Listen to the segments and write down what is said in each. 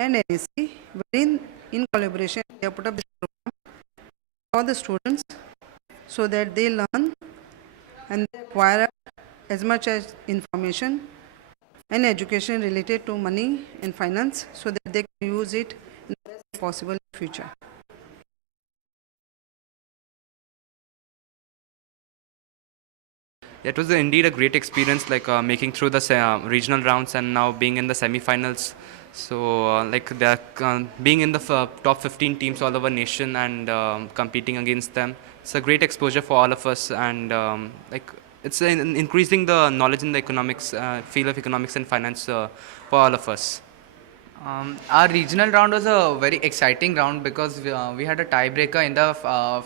and NEC, wherein in collaboration they have put up this program for the students so that they learn and they acquire as much as information and education related to money and finance so that they can use it in the best possible future. It was indeed a great experience, like making through the regional rounds and now being in the semi-finals. So, they're being in the top 15 teams all over nation and competing against them. It's a great exposure for all of us, and it's increasing the knowledge in the economics field of economics and finance for all of us. Our regional round was a very exciting round because we had a tiebreaker in the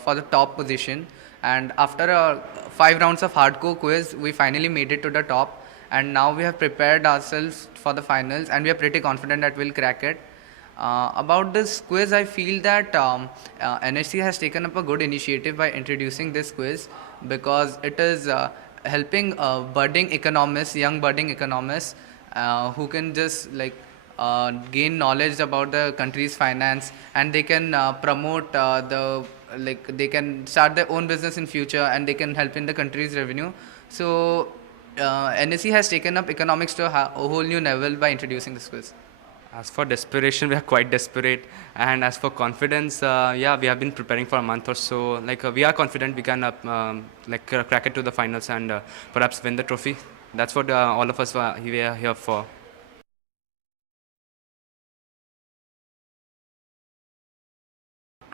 for the top position, and after 5 rounds of hardcore quiz, we finally made it to the top, and now we have prepared ourselves for the finals, and we are pretty confident that we'll crack it. About this quiz, I feel that NSC has taken up a good initiative by introducing this quiz because it is helping budding economists, young budding economists, who can just gain knowledge about the country's finance, and they can promote they can start their own business in future, and they can help in the country's revenue. So NSC has taken up economics to a whole new level by introducing this quiz. As for desperation, we are quite desperate, and as for confidence, yeah, we have been preparing for a month or so. We are confident we can crack it to the finals and perhaps win the trophy. That's what all of us we are here for.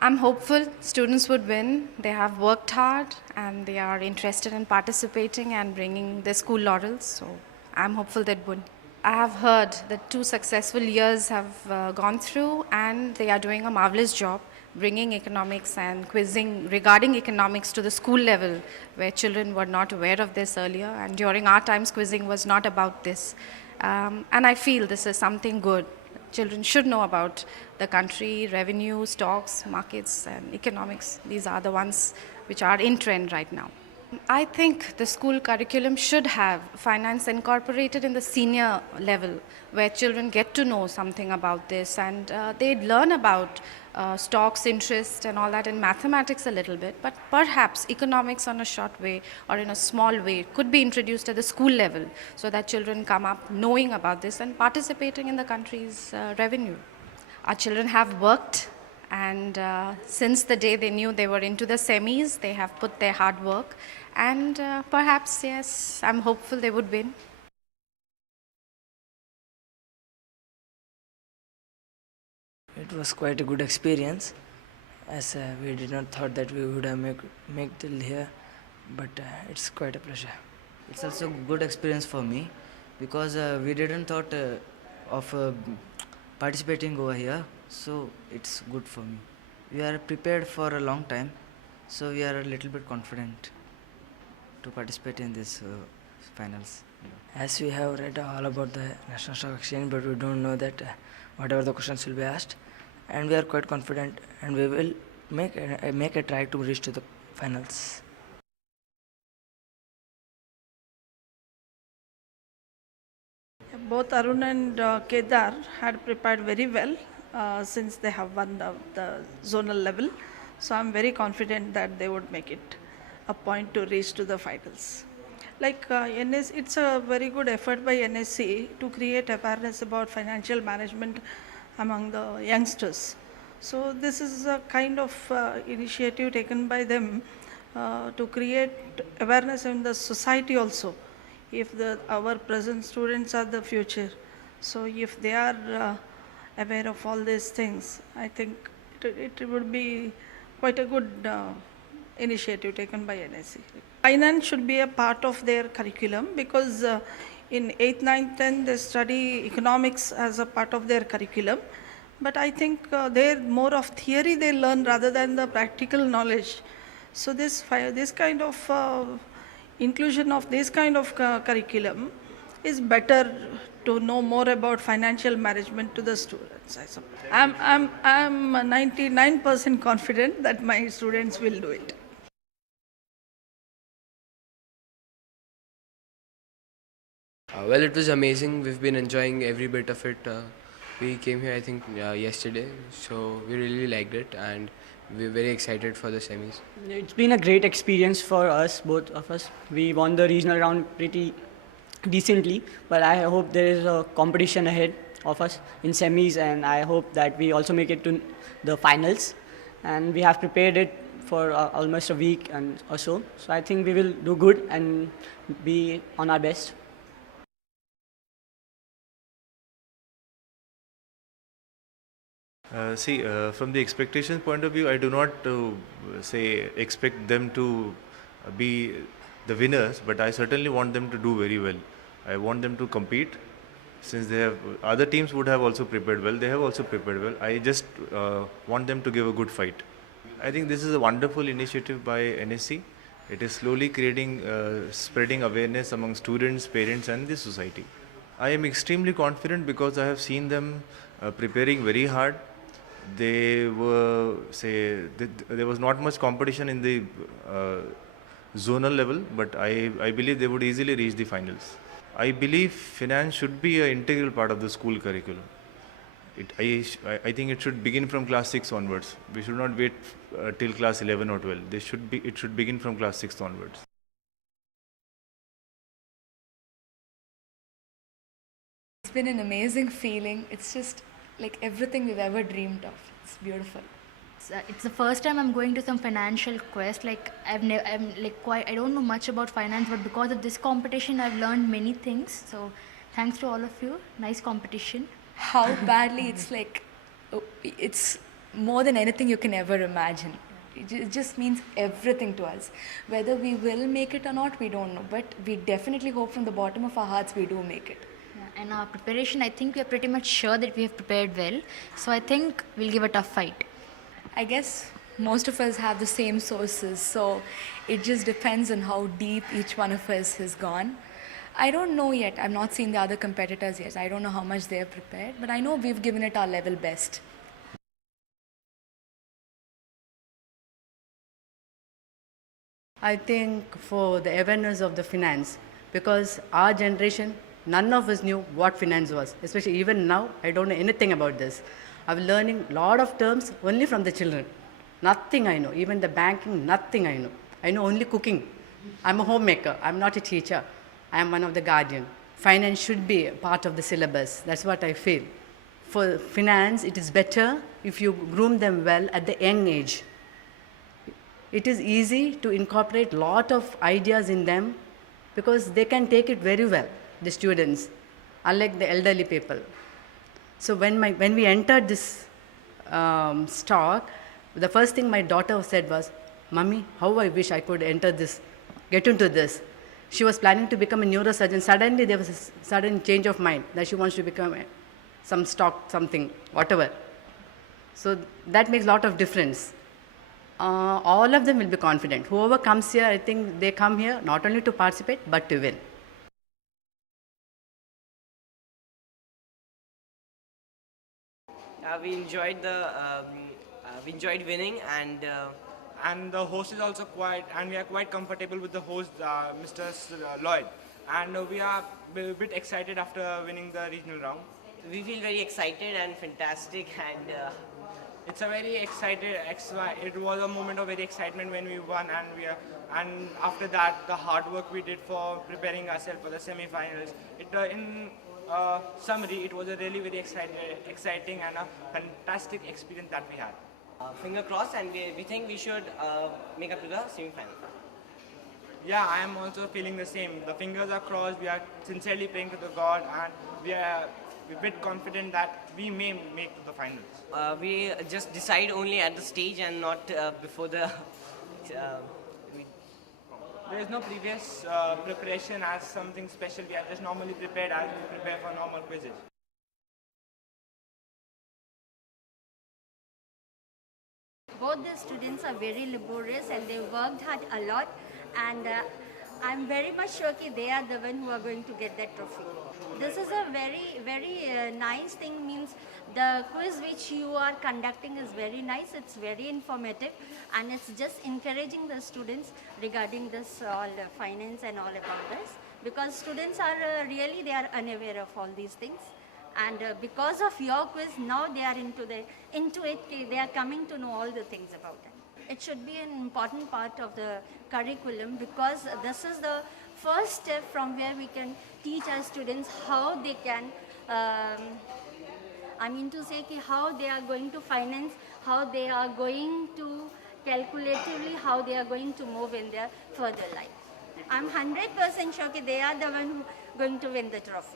I'm hopeful students would win. They have worked hard and they are interested in participating and bringing their school laurels. So I'm hopeful they'd win. I have heard that 2 successful years have gone through and they are doing a marvelous job bringing economics and quizzing regarding economics to the school level where children were not aware of this earlier, and during our times quizzing was not about this. And I feel this is something good. Children should know about the country, revenue, stocks, markets, and economics. These are the ones which are in trend right now. I think the school curriculum should have finance incorporated in the senior level where children get to know something about this, and they learn about stocks, interest and all that in mathematics a little bit, but perhaps economics on a short way or in a small way could be introduced at the school level so that children come up knowing about this and participating in the country's revenue. Our children have worked, and since the day they knew they were into the semis, they have put their hard work, and perhaps, yes, I'm hopeful they would win. It was quite a good experience, as we did not thought that we would have make till here, but it's quite a pleasure. It's also a good experience for me because we didn't thought of participating over here, so it's good for me. We are prepared for a long time, so we are a little bit confident to participate in this finals. As we have read all about the National Stock Exchange, but we don't know that whatever the questions will be asked, and we are quite confident, and we will make a try to reach to the finals. Both Arun and Kedar had prepared very well since they have won the zonal level. So I'm very confident that they would make it a point to reach to the finals. It's a very good effort by NSC to create awareness about financial management among the youngsters. So this is a kind of initiative taken by them to create awareness in the society also. If our present students are the future, so if they are aware of all these things, I think it would be quite a good initiative taken by NSC. Finance should be a part of their curriculum because in 8th, 9th, 10th they study economics as a part of their curriculum, but I think they're more of theory they learn rather than the practical knowledge. So this kind of inclusion of this kind of curriculum is better to know more about financial management to the students, I suppose. I'm 99% confident that my students will do it. Well, it was amazing. We've been enjoying every bit of it. We came here, I think, yesterday, so we really liked it, and we're very excited for the semis. It's been a great experience for us, both of us. We won the regional round pretty decently, but I hope there is a competition ahead of us in semis, and I hope that we also make it to the finals. And we have prepared it for almost a week and or so. So I think we will do good and be on our best. From the expectation point of view, I do not say expect them to be the winners, but I certainly want them to do very well. I want them to compete. Since they have other teams would have also prepared well, they have also prepared well. I just want them to give a good fight. I think this is a wonderful initiative by NSC. It is slowly creating, spreading awareness among students, parents, and the society. I am extremely confident because I have seen them preparing very hard. They were, there was not much competition in the zonal level, but I believe they would easily reach the finals. I believe finance should be an integral part of the school curriculum. I think it should begin from class 6 onwards. We should not wait till class 11 or 12. It should begin from class 6 onwards. It's been an amazing feeling. It's just like everything we've ever dreamed of. It's beautiful. It's the first time I'm going to some financial quest. Like I'm like quite. I don't know much about finance, but because of this competition, I've learned many things. So thanks to all of you. Nice competition. How badly it's like, it's more than anything you can ever imagine. It just means everything to us. Whether we will make it or not, we don't know. But we definitely hope from the bottom of our hearts we do make it. Yeah, and our preparation, I think we are pretty much sure that we have prepared well. So I think we'll give a tough fight. I guess most of us have the same sources, so it just depends on how deep each one of us has gone. I don't know yet. I've not seen the other competitors yet. I don't know how much they have prepared, but I know we've given it our level best. I think for the awareness of the finance, because our generation, none of us knew what finance was. Especially even now, I don't know anything about this. I'm learning a lot of terms only from the children. Nothing I know. Even the banking, nothing I know. I know only cooking. I'm a homemaker. I'm not a teacher. I'm one of the guardian. Finance should be a part of the syllabus. That's what I feel. For finance, it is better if you groom them well at the young age. It is easy to incorporate a lot of ideas in them because they can take it very well, the students, unlike the elderly people. So when we entered this stock, the first thing my daughter said was, "Mummy, how I wish I could enter this, get into this." She was planning to become a neurosurgeon. Suddenly there was a sudden change of mind that she wants to become some stock, something, whatever. So that makes a lot of difference. All of them will be confident. Whoever comes here, I think they come here not only to participate, but to win. We enjoyed winning, and the host is also we are quite comfortable with the host, Mr. Lloyd, and we are a bit excited after winning the regional round. We feel very excited and fantastic, and it's a very excited. It was a moment of very excitement when we won, and after that, the hard work we did for preparing ourselves for the semi-finals. In summary, it was a really very exciting and a fantastic experience that we had. Finger crossed, and we think we should make up to the semi-final. Yeah, I am also feeling the same. The fingers are crossed. We are sincerely praying to the God, and we're a bit confident that we may make to the finals. We just decide only at the stage and not before the. There is no previous preparation as something special. We are just normally prepared as we prepare for normal quizzes. Both the students are very laborious and they worked hard a lot, and I'm very much sure that they are the one who are going to get that trophy. This is a very nice thing, means the quiz which you are conducting is very nice, it's very informative, and it's just encouraging the students regarding this all finance and all about this, because students are really, they are unaware of all these things. And because of your quiz, now they are into it. They are coming to know all the things about it. It should be an important part of the curriculum because this is the first step from where we can teach our students how they can, how they are going to finance, how they are going to calculatively, how they are going to move in their further life. I'm 100% sure that they are the one who going to win the trophy.